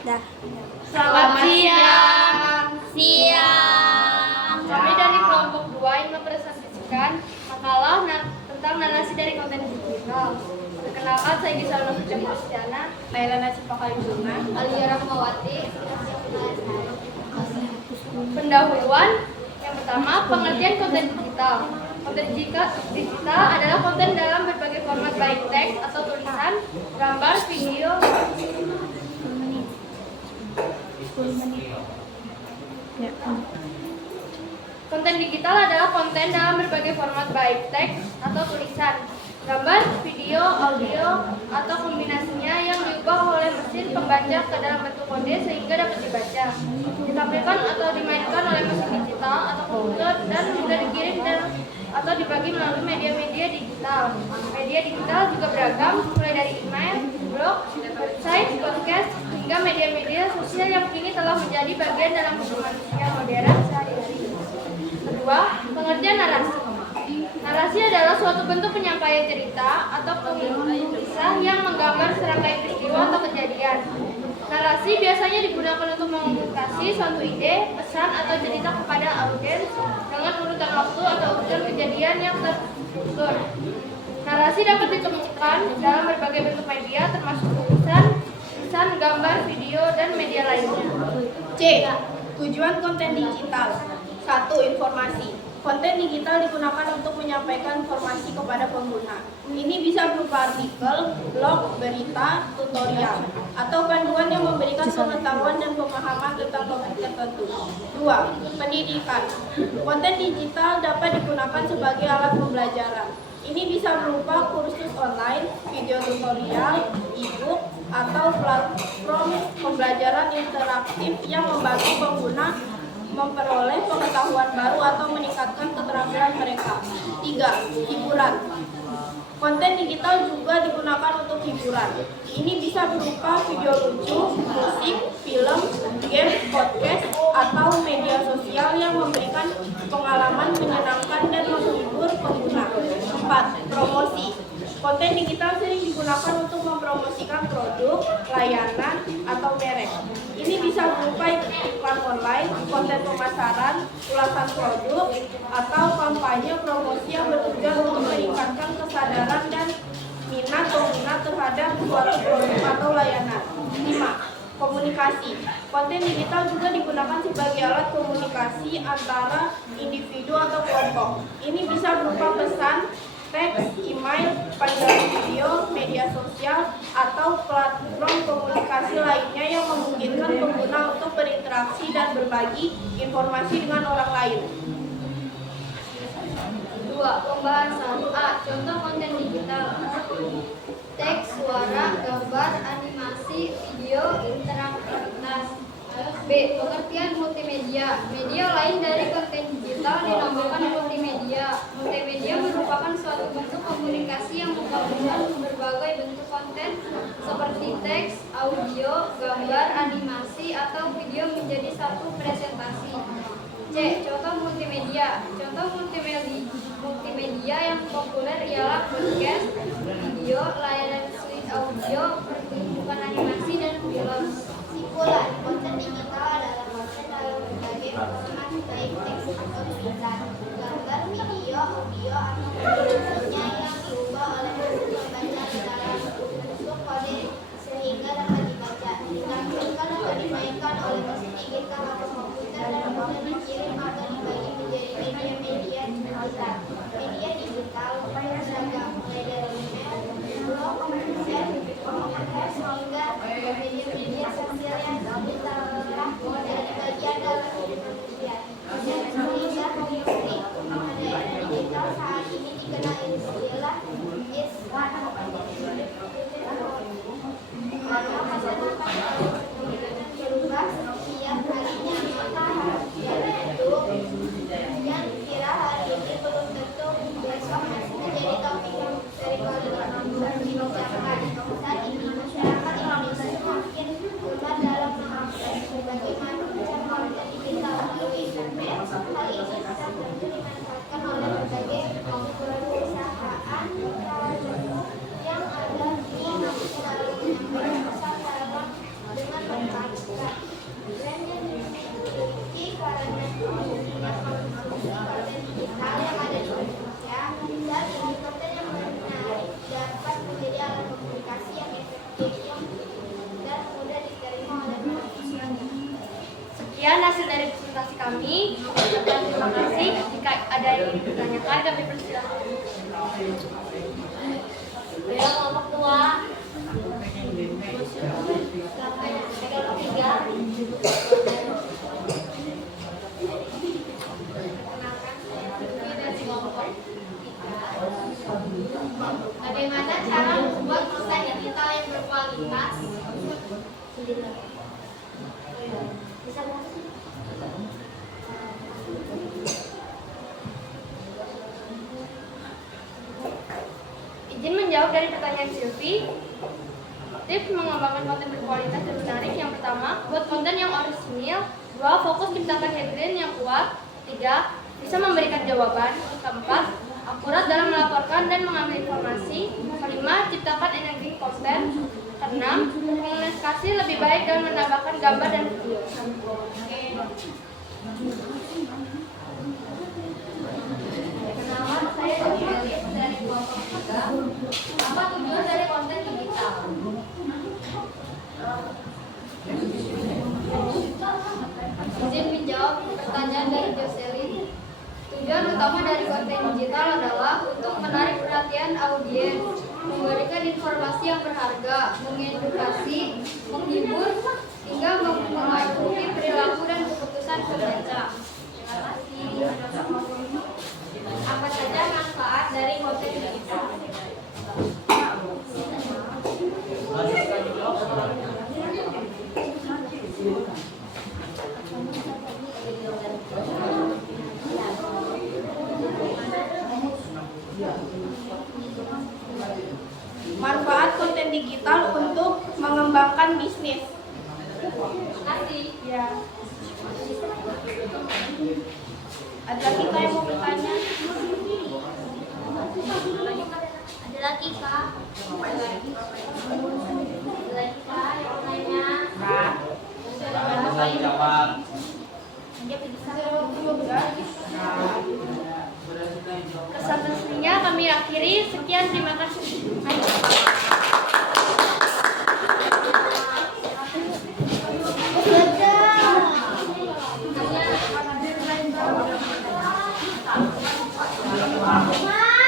Dah. Selamat siang. Siang. Kami dari kelompok 2 ingin mempresentasikan makalah tentang narasi dari konten digital. Perkenalkan, saya Gisela Novita Kristiana, Laila Nasipakayusuna, Alia Rahmawati. Pendahuluan yang pertama, pengertian konten digital. Konten digital adalah konten dalam berbagai format baik teks atau tulisan, gambar, video. Konten digital adalah konten dalam berbagai format baik teks atau tulisan, gambar, video, audio, atau kombinasinya yang diubah oleh mesin pembaca ke dalam bentuk kode sehingga dapat dibaca, ditampilkan atau dimainkan oleh mesin digital atau komputer dan mudah dikirim atau dibagi melalui media-media digital. Media digital juga beragam, mulai dari email, blog, website, podcast, hingga media-media sosial yang kini telah menjadi bagian dalam hidup manusia modern sehari-hari. Kedua, pengertian narasi. Narasi adalah suatu bentuk penyampaian cerita atau kisah yang menggambar serangkaian peristiwa atau kejadian. Narasi biasanya digunakan untuk mengkomunikasi suatu ide, pesan, atau cerita kepada audiens dengan urutan waktu atau urutan kejadian yang terstruktur. Narasi dapat ditemukan dalam berbagai bentuk media termasuk tulisan, gambar, video, dan media lainnya. C. Tujuan konten digital. 1. Informasi. Konten digital digunakan untuk menyampaikan informasi kepada pengguna. Ini bisa berupa artikel, blog, berita, tutorial, atau panduan yang memberikan pengetahuan dan pemahaman tentang topik tertentu. 2. Pendidikan. Konten digital dapat digunakan sebagai alat pembelajaran. Ini bisa berupa kursus online, video tutorial, e-book, atau platform pembelajaran interaktif yang membantu pengguna memperoleh pengetahuan baru atau meningkatkan keterampilan mereka. 3. Hiburan. Konten digital juga digunakan untuk hiburan. Ini bisa berupa video lucu, musik, film, game, podcast, atau media sosial yang memberikan pengalaman menyenangkan dan menghibur pengguna. 4. Promosi. Konten digital sering digunakan untuk mempromosikan produk, layanan, atau merek. Ini bisa berupa iklan online, konten pemasaran, ulasan produk, atau kampanye promosi yang bertujuan untuk meningkatkan kesadaran dan minat pengguna terhadap suatu produk atau layanan. 5. Komunikasi. Konten digital juga digunakan sebagai alat komunikasi antara individu atau kelompok. Ini bisa berupa pesan, teks, email, panggilan video, media sosial, atau platform komunikasi lainnya yang memungkinkan pengguna untuk berinteraksi dan berbagi informasi dengan orang lain. 2. Pembahasan. A. Contoh konten digital. Teks, suara, gambar, animasi, video, interaktivitas. B. Pengertian multimedia. Media lain dari konten digital dinamakan multimedia. Multimedia merupakan suatu bentuk komunikasi yang menggabungkan berbagai bentuk konten seperti teks, audio, gambar, animasi, atau video menjadi satu presentasi. C. Contoh multimedia. Contoh multimedia yang populer ialah podcast, video, layanan suite audio, pertunjukan animasi, dan film. Simpulan, konten digital adalah konten dalam berbagai format baik teks atau tulisan, gambar, video, audio, atau kombinasinya yang diubah oleh mesin pembaca ke dalam bentuk kode sehingga dapat dibaca, ditampilkan atau dimainkan oleh mesin digital atau komputer dan mudah dikirim atau dibagi menjadi media-media digital. Media digital beragam, mulai dari email, blog, website, podcast, hingga media-media sosial yang telah menjadi bagian dalam hidup manusia. Sehingga industri pemberdayaan digital saat ini kami mengucapkan terima kasih. Jika ada yang ingin ditanyakan, kami persilahkan. Beliau kelompok 2. Kelompok 3. Bagaimana cara membuat konten digital yang berkualitas? Bisa Izin menjawab dari pertanyaan Silvi. Tips mengembangkan konten berkualitas dan menarik. Yang pertama, buat konten yang orisinil. 2. Fokus ciptakan headline yang kuat. 3. Bisa memberikan jawaban. 4. Akurat dalam melaporkan dan mengambil informasi. 5. Ciptakan energi konten. 6. Komunikasi lebih baik dalam menambahkan gambar dan video. Perkenalan, saya Dewi dari kelompok 3. Apa tujuan dari konten digital? Izin menjawab pertanyaan dari Jocelyn. Tujuan utama dari konten digital adalah untuk menarik perhatian audiens, memberikan informasi yang berharga, mengedukasi, menghibur, hingga mempengaruhi perilaku dan keputusan pembaca. Terima kasih. Apa saja manfaat dari konten digital? Manfaat konten digital untuk mengembangkan bisnis. Terima kasih. Ya. Ada lagi Kak yang mau bertanya? Ada lagi Kak? Ada lagi Kak yang mau nanya? Kesan resminya kami akhiri. Sekian, terima kasih.